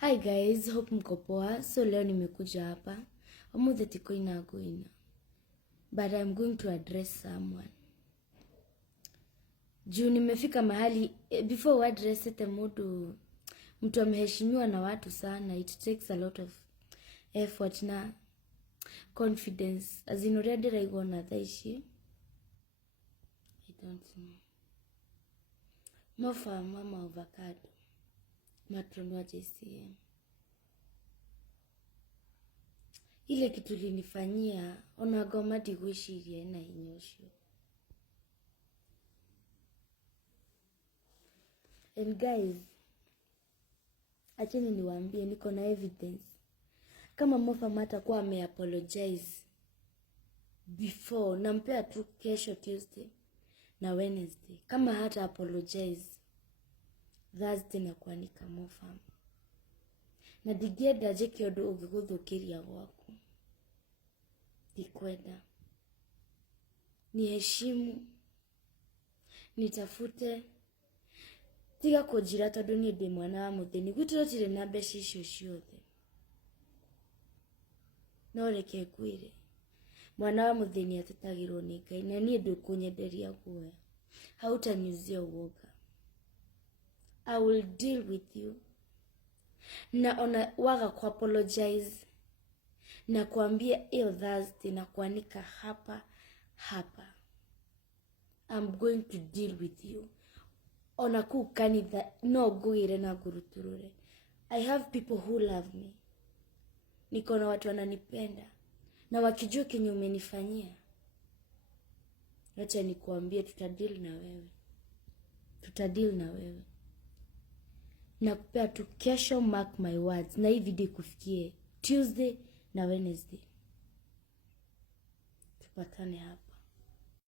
Hi guys, hope mko poa. So leo nimekuja hapa. Omuthe tiko inagoina. But I'm going to address someone. Juu nimefika mahali before we address ete mtu ameheshimiwa na watu sana. It takes a lot of effort na confidence. As in already raigona thaishi. I don't know. Mofa mama avocado. Matronwa JCM. Ile kitu linifanyia onagoma digwishiria na inyosho. And guys, acheni niwaambie niko na evidence. Kama Mofa Mata kwa apologize before, nampea tu kesho Tuesday na Wednesday. Kama hata apologize Thursday na kuanika Mofa. Na digeda je kiodo ugiguthukiria gwaku. Dikwenda. Ni heshimu. Nitafute. Tiga kujira tondu ni ndi mwana wa muthini. Gwiturotire na mbeca icio ciothe. No reke kwire. Mwana wa muthini atetagirwo ni Ngai na ni ndukunyenderia guoya. Hautanyuzia uoga. I will deal with you. Na ona waga ku apologize na kuambia iyo Thursday na kuanika hapa. I'm going to deal with you. Ona ku kanitha no ngugire na nguruturure. I have people who love me. Niko na watu wananipenda na wakijua kenye umenifanyia. Acha nikuambie tutadeal na wewe. Nakupea tu kesho, mark my words. Na hii video kufikie Tuesday na Wednesday. Tupatane hapa.